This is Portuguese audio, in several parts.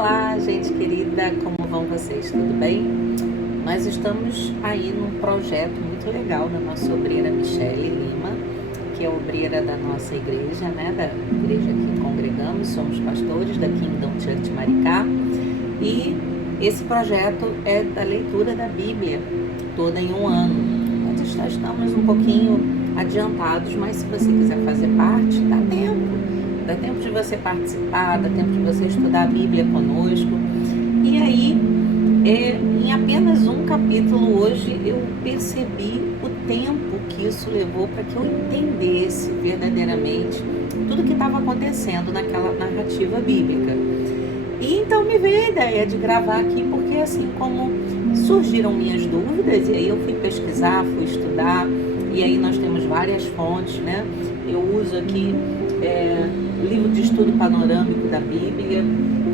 Olá, gente querida, como vão vocês? Tudo bem? Nós estamos aí num projeto muito legal da nossa obreira Michele Lima, que é obreira da nossa igreja, né? Da igreja que congregamos, somos pastores da Kingdom Church Maricá. E esse projeto é da leitura da Bíblia, toda em um ano. Nós já estamos um pouquinho adiantados, mas se você quiser fazer parte, dá tempo. Dá tempo de você participar, dá tempo de você estudar a Bíblia conosco. E aí, em apenas um capítulo hoje, eu percebi o tempo que isso levou para que eu entendesse verdadeiramente tudo que estava acontecendo naquela narrativa bíblica. E então me veio a ideia de gravar aqui, porque assim como surgiram minhas dúvidas, e aí eu fui pesquisar, fui estudar, e aí nós temos várias fontes, né? Eu uso aqui o livro de estudo panorâmico da Bíblia,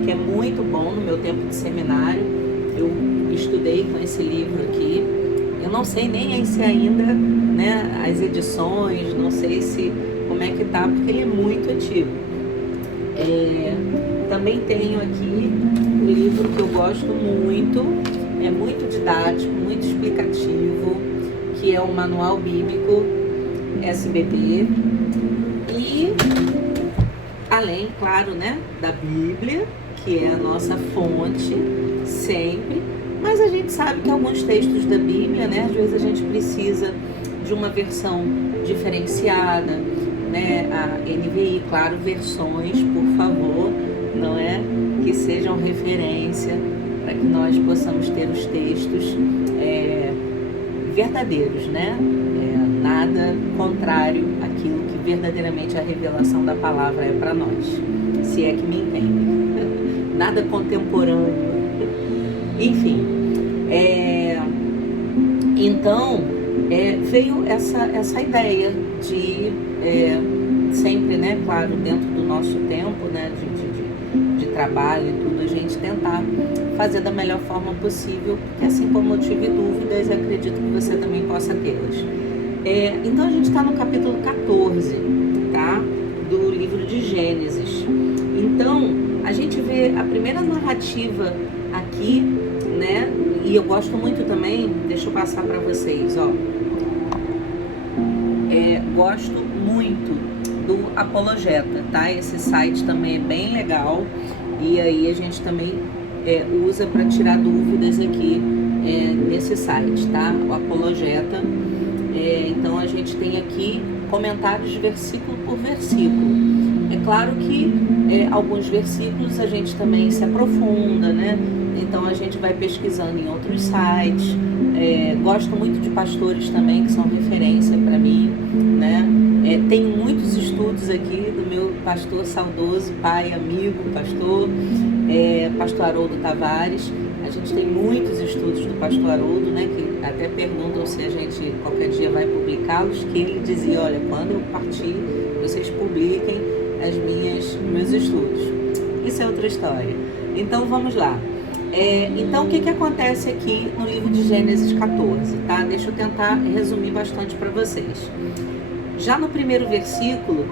que é muito bom no meu tempo de seminário. Eu estudei com esse livro aqui. Eu não sei nem se ainda, né, as edições, não sei se como é que tá, porque ele é muito antigo. Também tenho aqui um livro que eu gosto muito, é muito didático, muito explicativo, que é o Manual Bíblico SBT. E além, claro, né, da Bíblia, que é a nossa fonte sempre, mas a gente sabe que alguns textos da Bíblia, né, às vezes a gente precisa de uma versão diferenciada, né, a NVI, claro, versões, por favor, não é, que sejam referência para que nós possamos ter os textos verdadeiros, né, nada contrário àquilo que verdadeiramente a revelação da palavra é para nós, se é que me entendem, nada contemporâneo, enfim, então veio essa ideia de sempre, né, claro, dentro do nosso tempo, né, de trabalho e tudo, a gente tentar fazer da melhor forma possível, porque assim como eu tive dúvidas, acredito que você também possa tê-las. Então a gente está no capítulo 14, tá? Do livro de Gênesis. Então a gente vê a primeira narrativa aqui, né? E eu gosto muito também, deixa eu passar para vocês, ó. Gosto muito do Apologeta, tá? Esse site também é bem legal e aí a gente também usa para tirar dúvidas aqui nesse site, tá? O Apologeta. Então a gente tem aqui comentários versículo por versículo. É claro que alguns versículos a gente também se aprofunda, né? Então a gente vai pesquisando em outros sites. Gosto muito de pastores também que são referência para mim, né? Tem muitos estudos aqui do meu pastor saudoso, pai, amigo, pastor Haroldo Tavares. A gente tem muitos estudos do pastor Haroldo, né, que até perguntam se a gente qualquer dia vai publicá-los, que ele dizia, olha, quando eu partir, vocês publiquem meus estudos. Isso é outra história. Então vamos lá. Então o que acontece aqui no livro de Gênesis 14, tá? Deixa eu tentar resumir bastante para vocês. Já no primeiro versículo,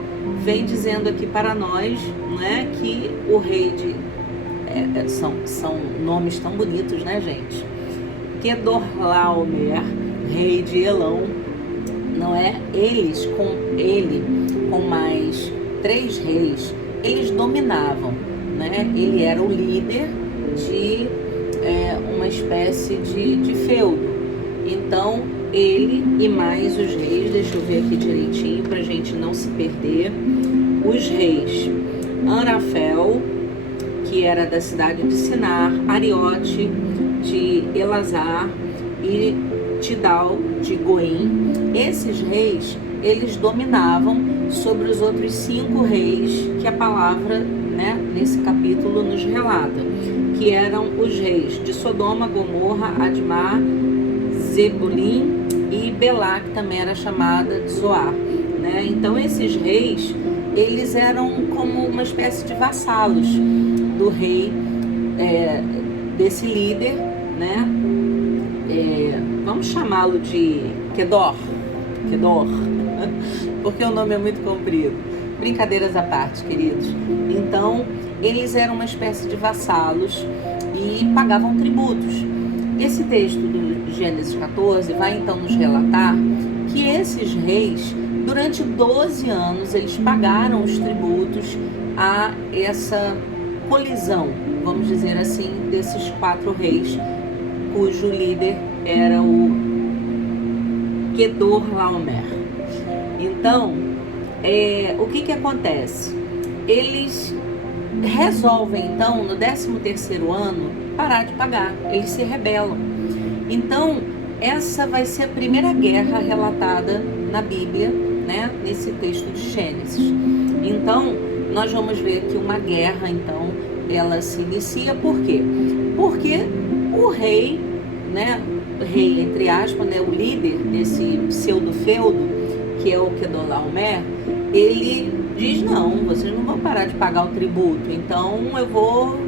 vem dizendo aqui para nós, né, que o rei de... são nomes tão bonitos, né, gente? Quedorlaomer, rei de Elão, não é? Ele, com mais 3 reis, eles dominavam, né? Ele era o líder de uma espécie de feudo. Então, ele e mais os reis, deixa eu ver aqui direitinho para a gente não se perder, os reis Anrafel, que era da cidade de Sinar, Ariote de Elazar e Tidal de Goim. Esses reis, eles dominavam sobre os outros 5 reis que a palavra, né, nesse capítulo nos relata, que eram os reis de Sodoma, Gomorra, Admar, Zebulim e Belá, que também era chamada de Zoar, né? Então esses reis, eles eram como uma espécie de vassalos do rei, desse líder, né? Vamos chamá-lo de Kedor, porque o nome é muito comprido. Brincadeiras à parte, queridos. Então, eles eram uma espécie de vassalos e pagavam tributos. Esse texto do Gênesis 14 vai então nos relatar que esses reis, durante 12 anos, eles pagaram os tributos a essa colisão, vamos dizer assim, desses 4 reis, cujo líder era o Quedorlaomer. Então, o que acontece? Eles resolvem, então, no 13º ano, parar de pagar. Eles se rebelam. Então, essa vai ser a primeira guerra relatada na Bíblia, né, nesse texto de Gênesis. Então, nós vamos ver que uma guerra, então, ela se inicia. Por quê? Porque o rei, né, rei entre aspas, né, o líder desse pseudo-feudo, que é o Quedorlaomer, ele diz: não, vocês não vão parar de pagar o tributo, então eu vou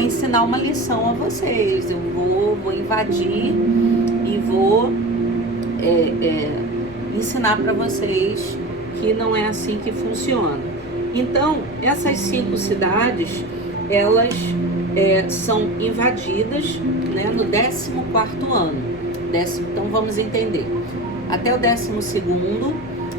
ensinar uma lição a vocês, eu vou invadir e vou ensinar para vocês que não é assim que funciona. Então, essas 5 cidades, elas são invadidas, né, no 14º ano. Então, vamos entender. Até o 12º,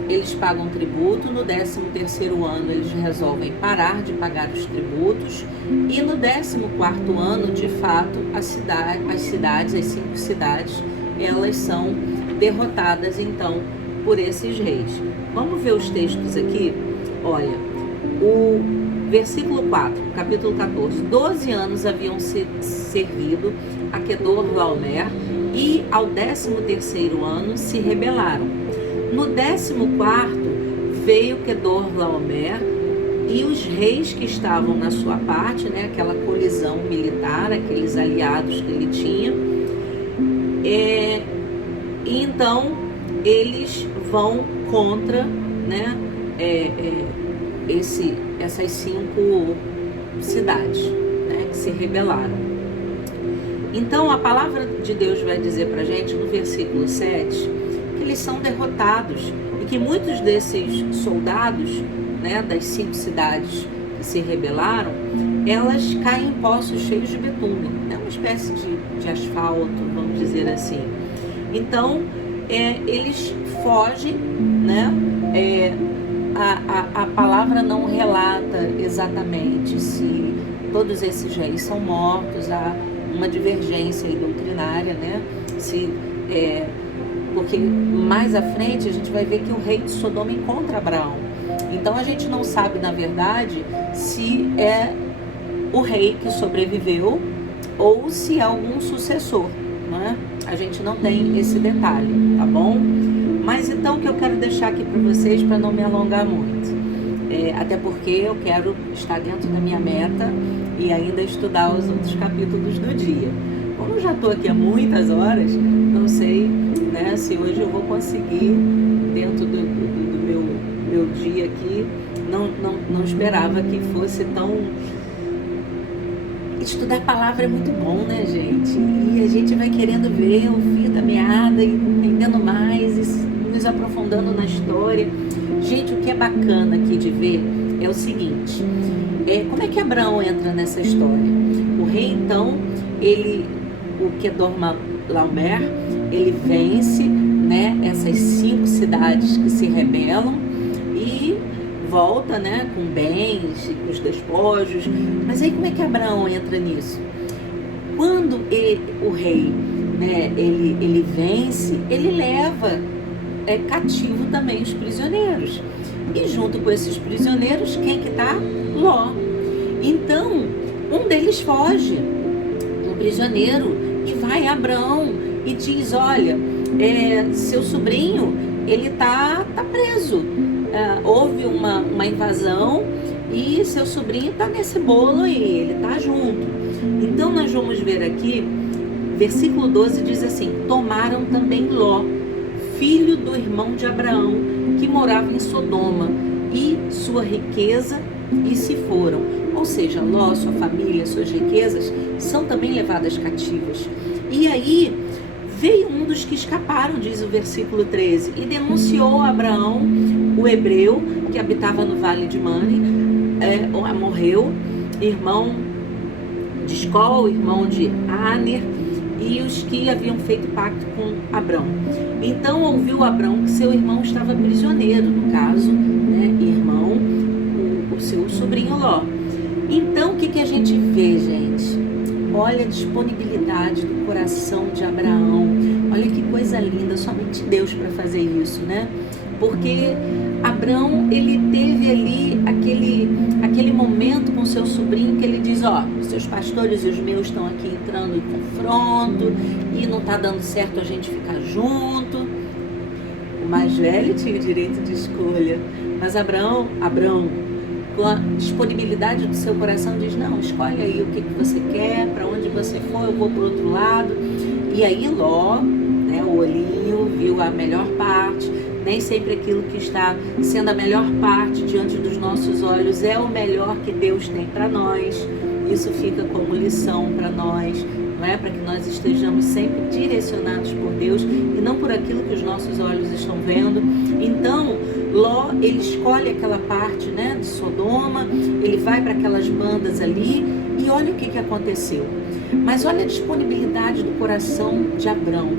eles pagam tributo. No 13º ano, eles resolvem parar de pagar os tributos. E no 14º ano, de fato, as 5 cidades, elas são derrotadas, então, por esses reis. Vamos ver os textos aqui? Olha, o versículo 4, capítulo 14. 12 anos haviam servido a Quedorlaomer e ao 13º ano se rebelaram. No 14º veio Quedorlaomer e os reis que estavam na sua parte, né, aquela colisão militar, aqueles aliados que ele tinha, e então eles vão contra, né, essas 5 cidades, né, que se rebelaram. Então a palavra de Deus vai dizer pra gente no versículo 7 que eles são derrotados e que muitos desses soldados, né, das 5 cidades que se rebelaram, elas caem em poços cheios de betume, né, uma espécie de asfalto, vamos dizer assim. Então eles fogem, né? A palavra não relata exatamente se todos esses reis são mortos. Há uma divergência aí doutrinária, né? Porque mais à frente a gente vai ver que o rei de Sodoma encontra Abraão. Então a gente não sabe, na verdade, se é o rei que sobreviveu ou se é algum sucessor, né? A gente não tem esse detalhe, tá bom? Mas então o que eu quero deixar aqui para vocês, para não me alongar muito, até porque eu quero estar dentro da minha meta e ainda estudar os outros capítulos do dia. Como eu já estou aqui há muitas horas, não sei, né, se hoje eu vou conseguir, dentro do meu dia aqui, não esperava que fosse tão... Estudar a palavra é muito bom, né, gente? E a gente vai querendo ver o fio da meada, entendendo mais, e nos aprofundando na história. Gente, o que é bacana aqui de ver é o seguinte: como é que Abraão entra nessa história? O rei, então, o Quedorlaomer, ele vence, né, essas 5 cidades que se rebelam e volta, né, com bens e com os despojos. Mas aí como é que Abraão entra nisso? Quando o rei, né, ele vence, ele leva cativo também os prisioneiros. E junto com esses prisioneiros, quem que tá? Ló. Então, um deles foge, um prisioneiro, e vai a Abraão e diz: olha, seu sobrinho, ele tá preso. Houve uma invasão e seu sobrinho está nesse bolo aí, ele está junto. Então nós vamos ver aqui, versículo 12 diz assim: tomaram também Ló, filho do irmão de Abraão, que morava em Sodoma, e sua riqueza, e se foram. Ou seja, Ló, sua família, suas riquezas são também levadas cativas. E aí veio um dos que escaparam, diz o versículo 13, e denunciou a Abraão, o hebreu, que habitava no vale de Mane, morreu, irmão de Escol, irmão de Aner, e os que haviam feito pacto com Abrão. Então ouviu Abrão que seu irmão estava prisioneiro, no caso, né, irmão, o seu sobrinho Ló. Então o que a gente vê, gente? Olha a disponibilidade do coração de Abraão, olha que coisa linda, somente Deus para fazer isso, né? Porque Abrão, ele teve ali aquele momento com seu sobrinho que ele diz, seus pastores e os meus estão aqui entrando em confronto e não está dando certo a gente ficar junto. O mais velho tinha o direito de escolha, mas Abrão, com a disponibilidade do seu coração, diz, não, escolhe aí o que você quer, para onde você for, eu vou para o outro lado. E aí Ló, né, o olhinho, viu a melhor parte. Nem sempre aquilo que está sendo a melhor parte diante dos nossos olhos é o melhor que Deus tem para nós. Isso fica como lição para nós, não é? Para que nós estejamos sempre direcionados por Deus e não por aquilo que os nossos olhos estão vendo. Então, Ló, ele escolhe aquela parte, né, de Sodoma, ele vai para aquelas bandas ali e olha o que aconteceu. Mas olha a disponibilidade do coração de Abrão.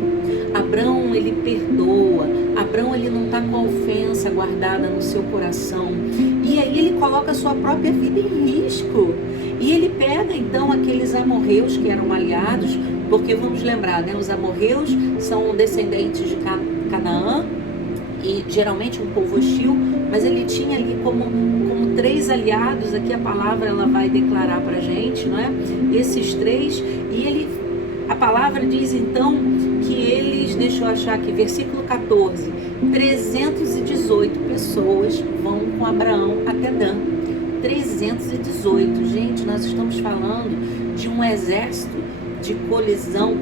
Abrão, ele perdoa. Abrão, ele não está com a ofensa guardada no seu coração. E aí ele coloca a sua própria vida em risco. E ele pega então aqueles amorreus que eram aliados, porque vamos lembrar, né, os amorreus são descendentes de Canaã, e geralmente um povo hostil, mas ele tinha ali como 3 aliados. Aqui a palavra ela vai declarar para a gente, não é? Esses 3, e a palavra diz então que eles, deixa eu achar aqui, versículo 14, 318 pessoas vão com Abraão até Dan. 318, gente, nós estamos falando de um exército de coalizão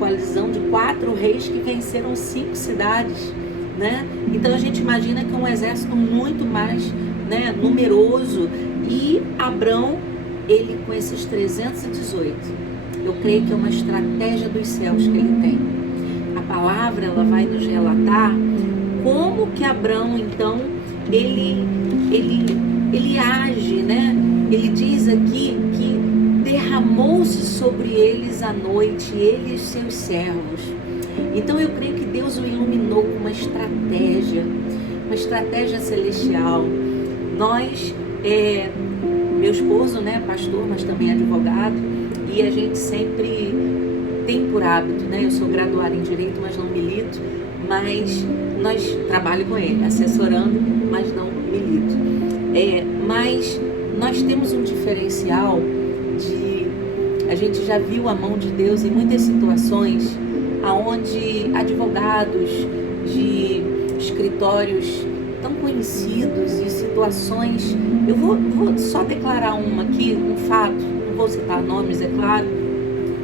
de 4 reis que venceram 5 cidades, né? Então a gente imagina que é um exército muito mais, né, numeroso, e Abrão, ele com esses 318, eu creio que é uma estratégia dos céus que ele tem. A palavra ela vai nos relatar como que Abrão então ele age, né? Ele diz aqui que derramou-se sobre eles à noite, ele e os seus servos. Então eu creio que Deus o iluminou com uma estratégia celestial. Nós, meu esposo, né, pastor, mas também advogado, e a gente sempre tem por hábito, né, eu sou graduada em Direito, mas não milito, mas nós trabalho com ele, assessorando, mas não milito. Mas nós temos um diferencial a gente já viu a mão de Deus em muitas situações, aonde advogados de escritórios tão conhecidos e situações, eu vou só declarar uma aqui, um fato, não vou citar nomes, é claro,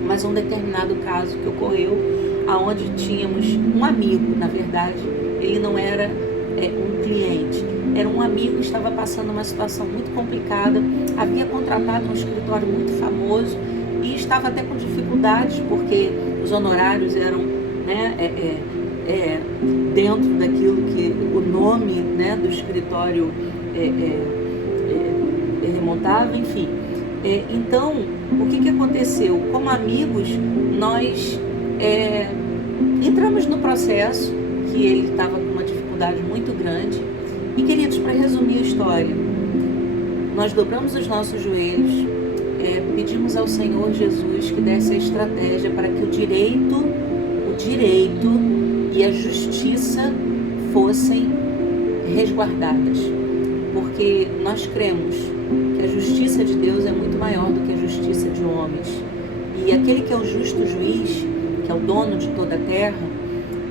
mas um determinado caso que ocorreu, aonde tínhamos um amigo, na verdade, ele não era um cliente, era um amigo que estava passando uma situação muito complicada, havia contratado um escritório muito famoso e estava até com dificuldades, porque os honorários eram, né, dentro daquilo que o nome, né, do escritório remontava, enfim. Então, o que aconteceu? Como amigos, nós entramos no processo, que ele estava com uma dificuldade muito grande. E, queridos, para resumir a história, nós dobramos os nossos joelhos, pedimos ao Senhor Jesus que desse a estratégia para que o direito e a justiça fossem resguardadas, porque nós cremos que a justiça de Deus é muito maior do que a justiça de homens, e aquele que é o justo juiz, que é o dono de toda a terra,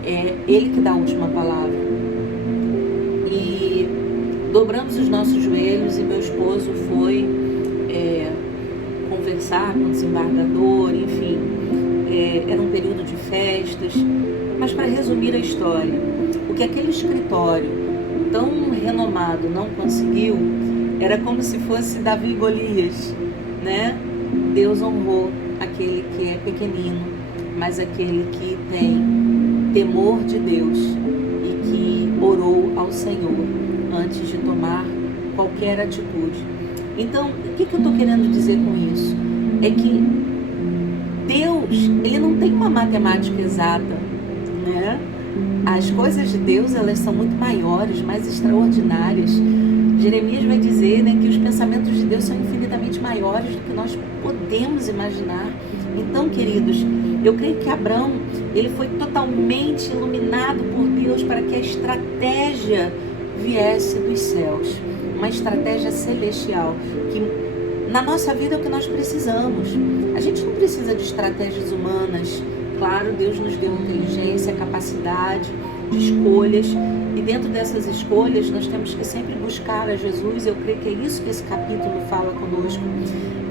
é ele que dá a última palavra. E dobramos os nossos joelhos e meu esposo foi conversar com o desembargador, enfim, era um período de festas, mas para resumir a história, o que aquele escritório tão renomado não conseguiu, era como se fosse Davi e Golias, né? Deus honrou aquele que é pequenino, mas aquele que tem temor de Deus e que orou ao Senhor antes de tomar qualquer atitude. Então, o que eu estou querendo dizer com isso? É que Deus, ele não tem uma matemática exata, né? As coisas de Deus, elas são muito maiores, mais extraordinárias. Jeremias vai dizer, né, que os pensamentos de Deus são infinitamente maiores do que nós podemos imaginar. Então, queridos, eu creio que Abraão, ele foi totalmente iluminado por Deus para que a estratégia viesse dos céus, uma estratégia celestial, que na nossa vida é o que nós precisamos. A gente não precisa de estratégias humanas. Claro, Deus nos deu inteligência, capacidade de escolhas, e dentro dessas escolhas nós temos que sempre buscar a Jesus. Eu creio que é isso que esse capítulo fala conosco.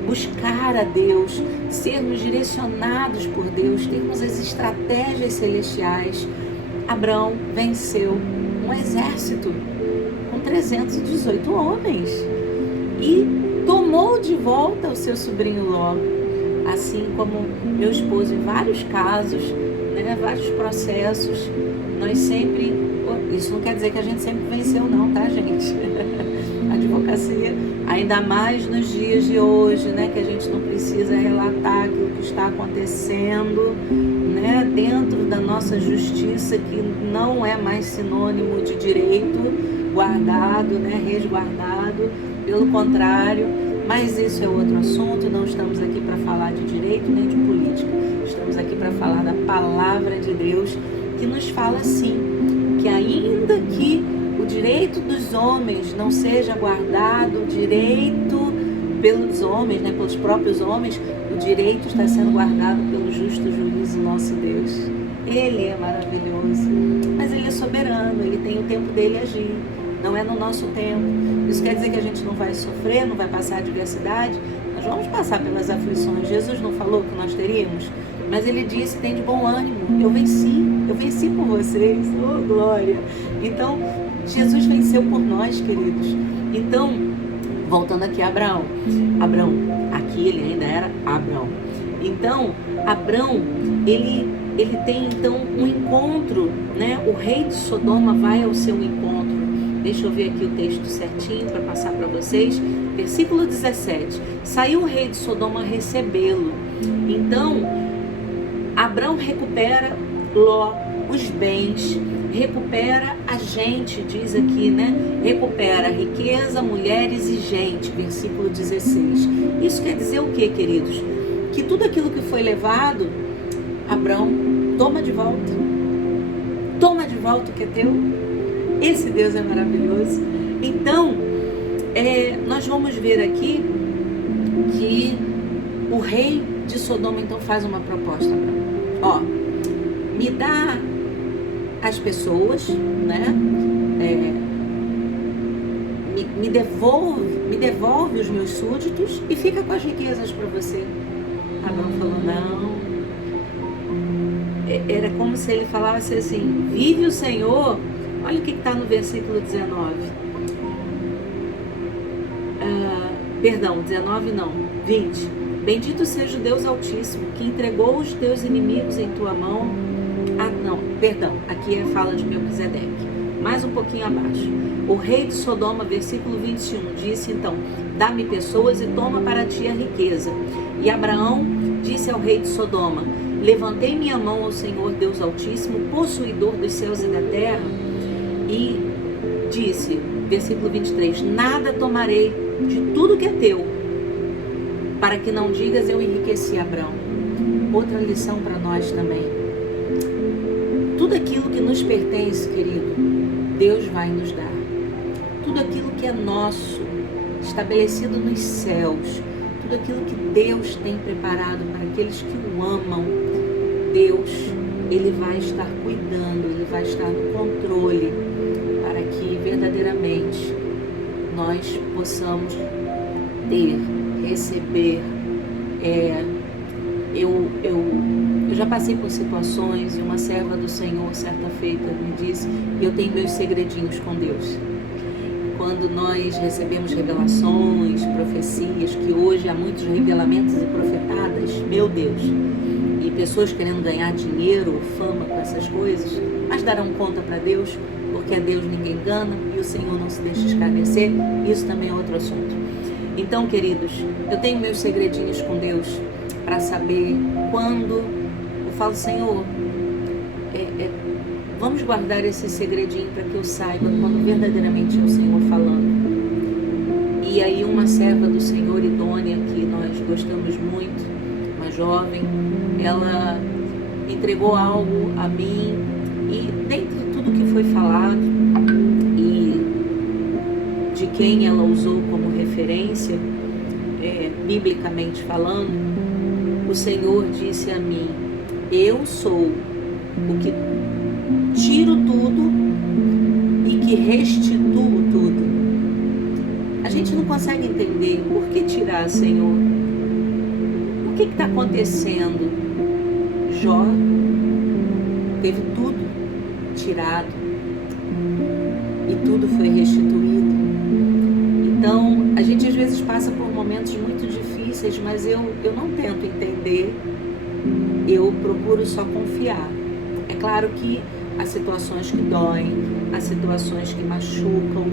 Buscar a Deus, sermos direcionados por Deus, termos as estratégias celestiais. Abraão venceu um exército com 318 homens e tomou de volta o seu sobrinho Ló. Assim como meu esposo, em vários casos, né, vários processos, nós sempre... Isso não quer dizer que a gente sempre venceu não, tá, gente? A advocacia, ainda mais nos dias de hoje, né, que a gente não precisa relatar aquilo que está acontecendo, né, dentro da nossa justiça, que não é mais sinônimo de direito guardado, né, resguardado, pelo contrário. Mas isso é outro assunto, não estamos aqui para falar de direito nem de política. Estamos aqui para falar da palavra de Deus, que nos fala assim, que ainda que o direito dos homens não seja guardado, o direito pelos homens, né, pelos próprios homens, o direito está sendo guardado pelo justo juízo nosso Deus. Ele é maravilhoso, mas ele é soberano, ele tem o tempo dele agir. Não é no nosso tempo. Isso quer dizer que a gente não vai sofrer, não vai passar adversidade. Nós vamos passar pelas aflições. Jesus não falou que nós teríamos, mas ele disse: tem de bom ânimo, eu venci por vocês, oh glória. Então, Jesus venceu por nós, queridos. Então, voltando aqui a Abraão, aqui ele ainda era Abraão. Então, Abraão, ele tem então um encontro, né? O rei de Sodoma vai ao seu encontro. Deixa eu ver aqui o texto certinho para passar para vocês. Versículo 17. Saiu o rei de Sodoma a recebê-lo. Então, Abraão recupera Ló, os bens, recupera a gente, diz aqui, né? Recupera riqueza, mulheres e gente. Versículo 16. Isso quer dizer o quê, queridos? Que tudo aquilo que foi levado, Abraão toma de volta. Toma de volta o que é teu. Esse Deus é maravilhoso. Então, nós vamos ver aqui que o rei de Sodoma então faz uma proposta. Ó, me dá as pessoas, né? Me devolve os meus súditos e fica com as riquezas para você. Abraão falou: não. Era como se ele falasse assim: vive o Senhor. Olha o que está no versículo 19. 20. Bendito seja o Deus Altíssimo, que entregou os teus inimigos em tua mão. Aqui é a fala de Melquisedeque. Mais um pouquinho abaixo. O rei de Sodoma, versículo 21, disse então: dá-me pessoas e toma para ti a riqueza. E Abraão disse ao rei de Sodoma: levantei minha mão ao Senhor Deus Altíssimo, possuidor dos céus e da terra, e disse, versículo 23, nada tomarei de tudo que é teu, para que não digas eu enriqueci Abraão. Outra lição para nós também. Tudo aquilo que nos pertence, querido, Deus vai nos dar. Tudo aquilo que é nosso, estabelecido nos céus, tudo aquilo que Deus tem preparado para aqueles que o amam, Deus, Ele vai estar cuidando, Ele vai estar no controle, para que verdadeiramente nós possamos ter, receber. Eu já passei por situações e uma serva do Senhor, certa feita, me disse que eu tenho meus segredinhos com Deus. Quando nós recebemos revelações, profecias, que hoje há muitos revelamentos e profetadas, meu Deus, e pessoas querendo ganhar dinheiro, fama com essas coisas, mas darão conta para Deus, porque a Deus ninguém engana e o Senhor não se deixa escarnecer. Isso também é outro assunto. Então, queridos, eu tenho meus segredinhos com Deus para saber quando eu falo, Senhor, vamos guardar esse segredinho para que eu saiba quando verdadeiramente é o Senhor falando. E aí uma serva do Senhor, idônea, que nós gostamos muito, uma jovem, ela entregou algo a mim, e dentre tudo que foi falado e de quem ela usou como referência, biblicamente falando, o Senhor disse a mim: eu sou o que tiro tudo e que restituo tudo. A gente não consegue entender por que tirar, Senhor. O que está acontecendo? Jó teve tudo tirado e tudo foi restituído. Então, a gente às vezes passa por momentos muito difíceis, mas eu não tento entender, eu procuro só confiar. É claro que há situações que doem, há situações que machucam,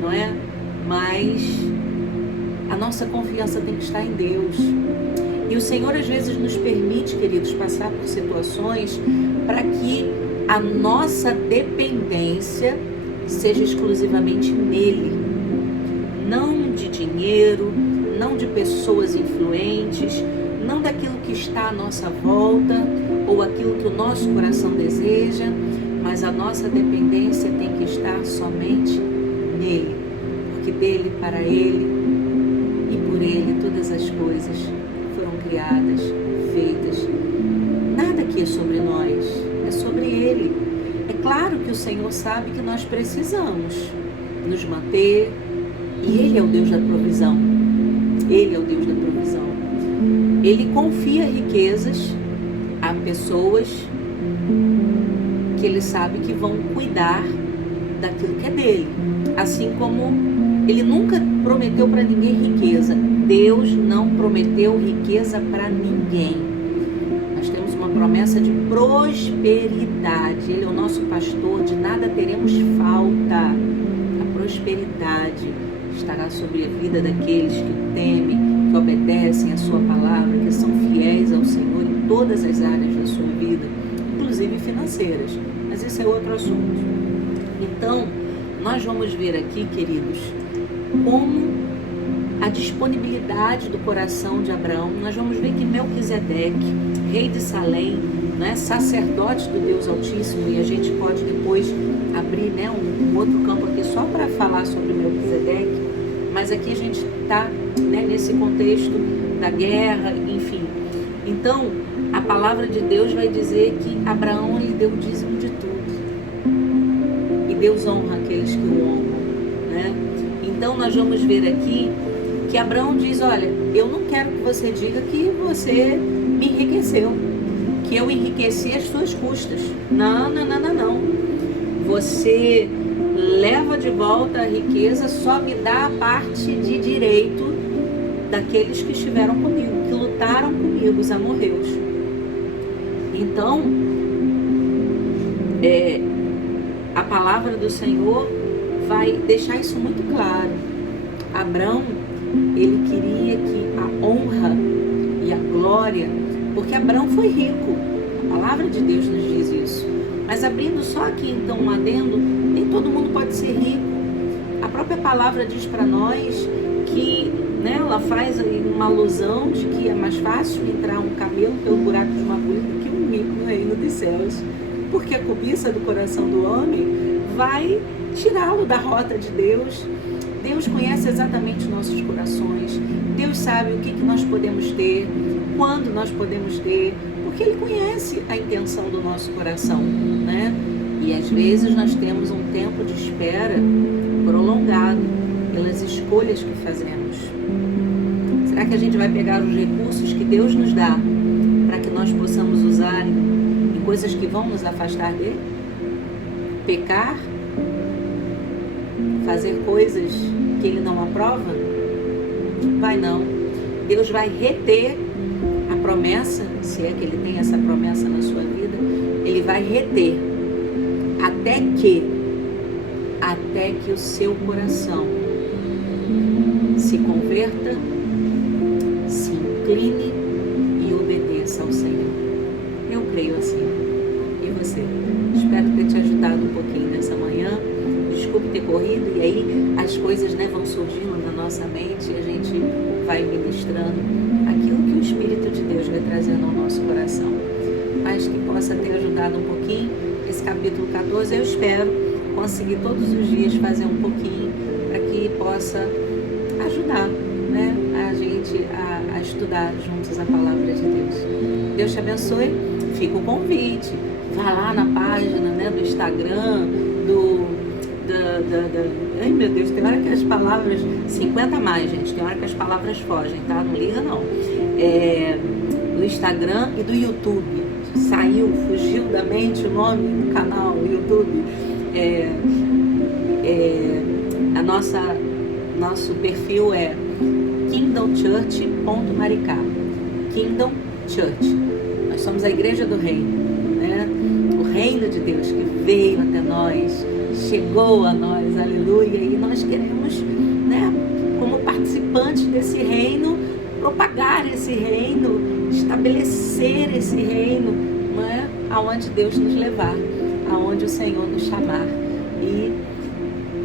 não é? Mas a nossa confiança tem que estar em Deus. E o Senhor às vezes nos permite, queridos, passar por situações para que a nossa dependência seja exclusivamente nele. Não de dinheiro, não de pessoas influentes, não daquilo que está à nossa volta ou aquilo que o nosso coração deseja, mas a nossa dependência tem que estar somente nele. Porque dele, para ele e por ele todas as coisas foram criadas, feitas. Nada aqui é sobre nós, é sobre ele. É claro que o Senhor sabe que nós precisamos nos manter, e ele é o Deus da provisão. Ele é o Deus da provisão. Ele confia riquezas a pessoas que ele sabe que vão cuidar daquilo que é dele. Assim como ele nunca prometeu para ninguém riqueza. Deus não prometeu riqueza para ninguém. Nós temos uma promessa de prosperidade. Ele é o nosso pastor, de nada teremos falta. A prosperidade estará sobre a vida daqueles que o temem, que obedecem a sua palavra, que são fiéis ao Senhor em todas as áreas da sua vida, inclusive financeiras. Mas esse é outro assunto. Então, nós vamos ver aqui, queridos, como a disponibilidade do coração de Abraão. Nós vamos ver que Melquisedeque, rei de Salém, né, sacerdote do Deus Altíssimo, e a gente pode depois abrir, né, um outro campo aqui só para falar sobre Melquisedeque, mas aqui a gente está, né, nesse contexto da guerra, enfim. Então, a palavra de Deus vai dizer que Abraão, ele deu o dízimo de tudo. E Deus honra aqueles que o honram, né? Então, nós vamos ver aqui que Abraão diz: olha, eu não quero que você diga que você me enriqueceu, que eu enriqueci às suas custas. Não. Você leva de volta a riqueza, só me dá a parte de direito daqueles que estiveram comigo, que lutaram comigo, os amorreus. Então, a palavra do Senhor vai deixar isso muito claro. Abraão, ele queria que a honra e a glória, porque Abraão foi rico, a palavra de Deus nos diz isso. Mas abrindo só aqui então um adendo, nem todo mundo pode ser rico. A própria palavra diz para nós que, né, ela faz uma alusão de que é mais fácil entrar um camelo pelo buraco de uma agulha do que um rico no reino dos céus. Porque a cobiça do coração do homem vai tirá-lo da rota de Deus. Deus conhece exatamente nossos corações. Deus sabe o que nós podemos ter, quando nós podemos ter, porque Ele conhece a intenção do nosso coração, né? E às vezes nós temos um tempo de espera prolongado pelas escolhas que fazemos. Será que a gente vai pegar os recursos que Deus nos dá para que nós possamos usar em coisas que vão nos afastar dele? Pecar? Fazer coisas que Ele não aprova? Vai não. Deus vai reter a promessa, se é que Ele tem essa promessa na sua vida, Ele vai reter até que o seu coração se converta, se incline e obedeça ao Senhor. Eu creio assim. E você? Espero ter te ajudado um pouquinho nessa manhã. Desculpe ter corrido, e aí as coisas, né, vão surgindo na nossa mente e a gente vai ministrando aquilo que o Espírito de Deus vai trazendo ao nosso coração. Mas que possa ter ajudado um pouquinho. Esse capítulo 14 eu espero conseguir todos os dias fazer um pouquinho para que possa ajudar, né, a gente a estudar juntos a palavra de Deus. Deus te abençoe. Fica o convite. Vá lá na página, né, do Instagram, ai meu Deus, tem hora que as palavras 50 a mais, gente, tem hora que as palavras fogem, tá? Não liga não. Do Instagram e do YouTube. Fugiu da mente o nome do canal, o YouTube. Nosso perfil é kingdomchurch.maricá. Kingdom Church. Nós somos a igreja do reino, né? O reino de Deus que veio até nós, chegou a nós, aleluia, e nós queremos, né, como participantes desse reino, propagar esse reino, estabelecer esse reino, não é? Aonde Deus nos levar, aonde o Senhor nos chamar. E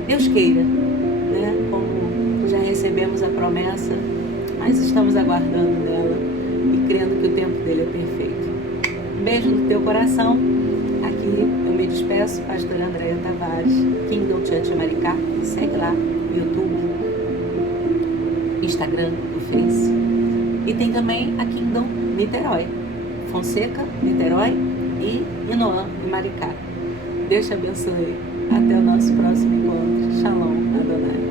Deus queira, né, como já recebemos a promessa, mas estamos aguardando dela e crendo que o tempo dele é perfeito. Um beijo no teu coração. Aqui eu me despeço, pastora Andréia Tavares, Kingdom Church Maricá. Segue lá no YouTube, Instagram, no Face. E tem também a Kingdom Niterói, Fonseca, Niterói e Inoã, em Maricá. Deus te abençoe. Até o nosso próximo encontro. Shalom, Adonai.